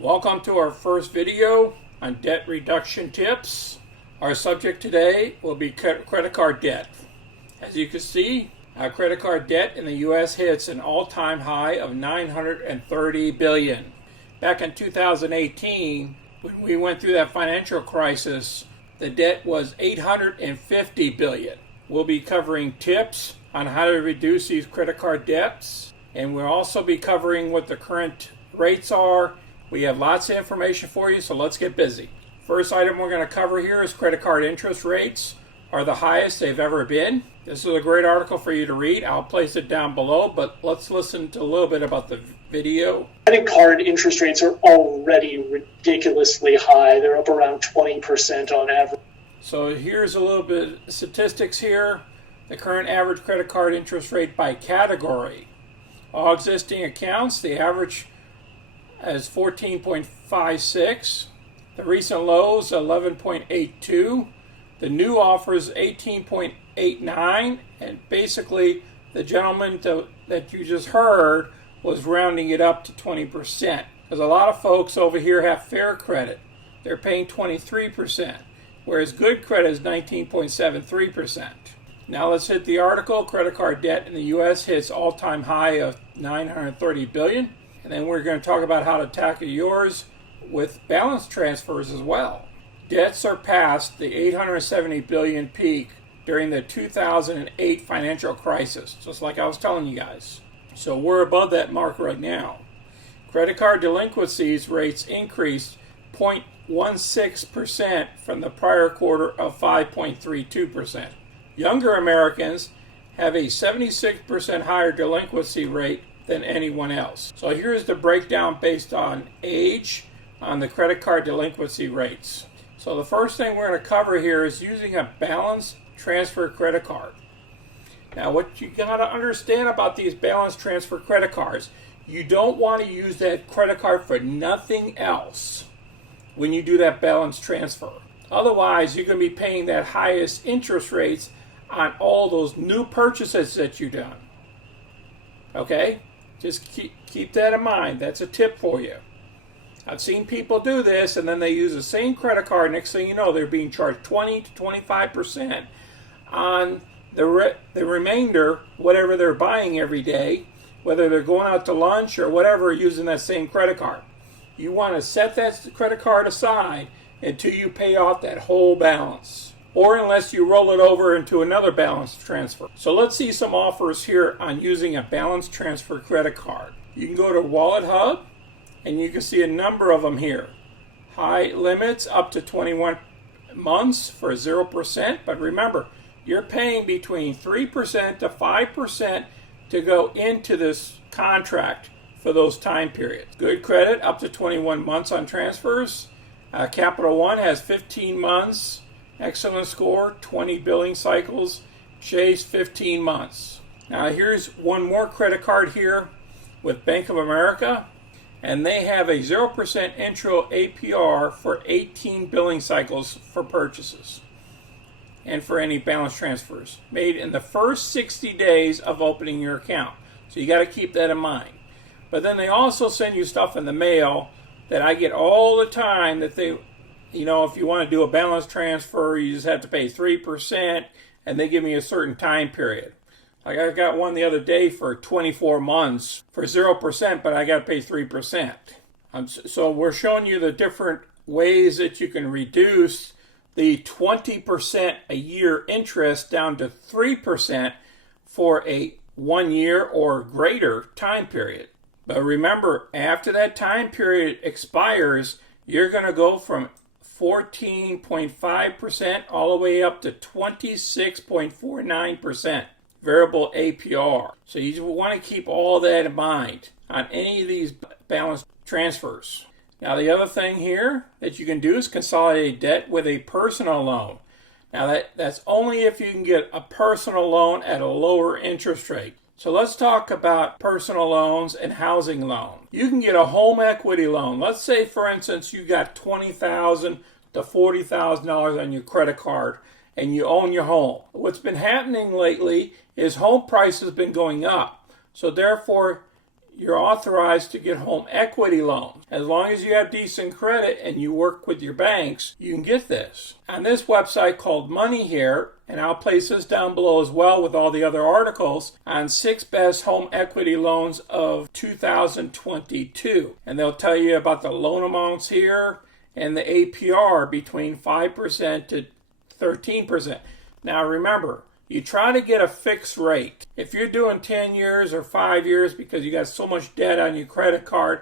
Welcome to our first video on debt reduction tips. Our subject today will be credit card debt. As you can see, our credit card debt in the U.S. hits an all-time high of $930 billion. Back in 2018, when we went through that financial crisis, the debt was $850 billion. We'll be covering tips on how to reduce these credit card debts, and we'll also be covering what the current rates are. We have lots of information for you, so let's get busy. First item we're going to cover here is credit card interest rates are the highest they've ever been. This is a great article for you to read. I'll place it down below, but let's listen to a little bit about the video. Credit card interest rates are already ridiculously high. They're up around 20% on average. So here's a little bit of statistics here. The current average credit card interest rate by category. All existing accounts, the average is 14.56. The recent lows, 11.82. The new offers, 18.89. And basically, the gentleman that you just heard was rounding it up to 20%. Because a lot of folks over here have fair credit. They're paying 23%, whereas good credit is 19.73%. Now let's hit the article. Credit card debt in the U.S. hits all-time high of $930 billion. And then we're going to talk about how to tackle yours with balance transfers as well. Debt surpassed the $870 billion peak during the 2008 financial crisis, just like I was telling you guys. So we're above that mark right now. Credit card delinquencies rates increased 0.16% from the prior quarter of 5.32%. Younger Americans have a 76% higher delinquency rate than anyone else. So here's the breakdown based on age on the credit card delinquency rates. So the first thing we're going to cover here is using a balance transfer credit card. Now what you got to understand about these balance transfer credit cards, you don't want to use that credit card for nothing else when you do that balance transfer. Otherwise, you're going to be paying that highest interest rates on all those new purchases that you've done. Okay? Just keep that in mind. That's a tip for you. I've seen people do this, and then they use the same credit card. Next thing you know, they're being charged 20 to 25% on the remainder, whatever they're buying every day, whether they're going out to lunch or whatever, using that same credit card. You want to set that credit card aside until you pay off that whole balance, or unless you roll it over into another balance transfer. So let's see some offers here on using a balance transfer credit card. You can go to Wallet Hub, and you can see a number of them here. High limits up to 21 months for 0%, but remember, you're paying between 3% to 5% to go into this contract for those time periods. Good credit up to 21 months on transfers. Capital One has 15 months. Excellent score, 20 billing cycles. Chase, 15 months. Now here's one more credit card here with Bank of America, and they have a 0% intro APR for 18 billing cycles for purchases and for any balance transfers made in the first 60 days of opening your account. So you got to keep that in mind. But then they also send you stuff in the mail that I get all the time that they, if you want to do a balance transfer, you just have to pay 3%, and they give me a certain time period. Like I got one the other day for 24 months for 0%, but I got to pay 3%. So we're showing you the different ways that you can reduce the 20% a year interest down to 3% for a 1 year or greater time period. But remember, after that time period expires, you're going to go from 14.5% all the way up to 26.49% variable APR. So you want to keep all that in mind on any of these balance transfers. Now the other thing here that you can do is consolidate debt with a personal loan. Now that's only if you can get a personal loan at a lower interest rate. So let's talk about personal loans and housing loan. You can get a home equity loan. Let's say, for instance, you got $20,000 to $40,000 on your credit card and you own your home. What's been happening lately is home prices have been going up. So therefore, you're authorized to get home equity loans. As long as you have decent credit and you work with your banks, you can get this. On this website called Money Here, and I'll place this down below as well with all the other articles on 6 best home equity loans of 2022. And they'll tell you about the loan amounts here and the APR between 5% to 13%. Now remember, you try to get a fixed rate. If you're doing 10 years or 5 years because you got so much debt on your credit card,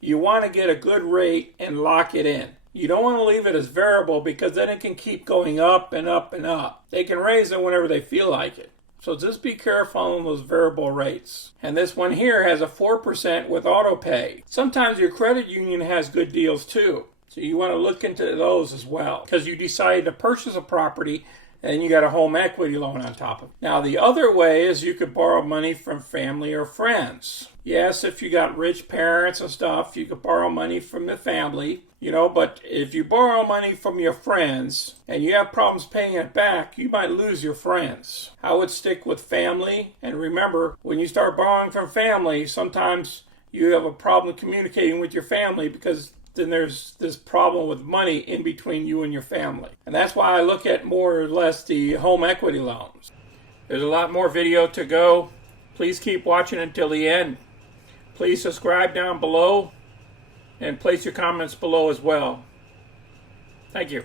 you want to get a good rate and lock it in. You don't want to leave it as variable because then it can keep going up and up and up. They can raise it whenever they feel like it. So just be careful on those variable rates. And this one here has a 4% with auto pay. Sometimes your credit union has good deals too. So you want to look into those as well because you decided to purchase a property and you got a home equity loan on top of it. Now the other way is you could borrow money from family or friends. Yes, if you got rich parents and stuff, you could borrow money from the family, but if you borrow money from your friends and you have problems paying it back, you might lose your friends. I would stick with family, and remember, when you start borrowing from family, sometimes you have a problem communicating with your family because then there's this problem with money in between you and your family. And that's why I look at more or less the home equity loans. There's a lot more video to go. Please keep watching until the end. Please subscribe down below and place your comments below as well. Thank you.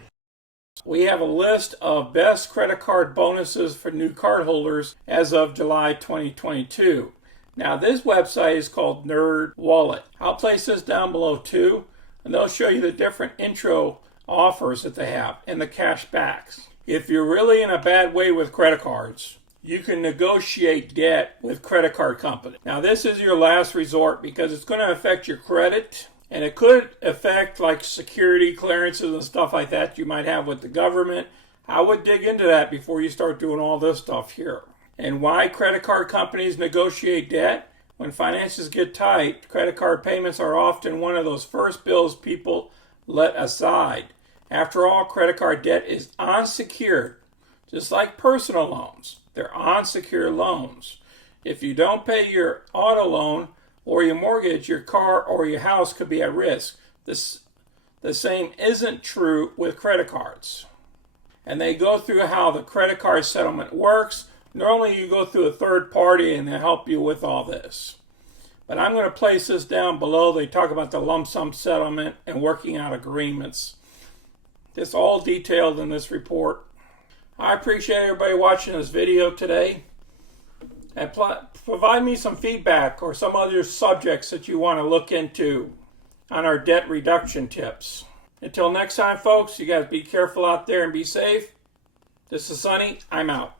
We have a list of best credit card bonuses for new cardholders as of July 2022. Now this website is called NerdWallet. I'll place this down below too. And they'll show you the different intro offers that they have and the cash backs. If you're really in a bad way with credit cards, you can negotiate debt with credit card company. Now this is your last resort because it's going to affect your credit and it could affect like security clearances and stuff like that you might have with the government. I would dig into that before you start doing all this stuff here. And why credit card companies negotiate debt? When finances get tight, credit card payments are often one of those first bills people let aside. After all, credit card debt is unsecured, just like personal loans. They're unsecured loans. If you don't pay your auto loan or your mortgage, your car or your house could be at risk. The same isn't true with credit cards. And they go through how the credit card settlement works. Normally you go through a third party and they help you with all this. But I'm going to place this down below. They talk about the lump sum settlement and working out agreements. It's all detailed in this report. I appreciate everybody watching this video today. And provide me some feedback or some other subjects that you want to look into on our debt reduction tips. Until next time, folks, you guys be careful out there and be safe. This is Sonny. I'm out.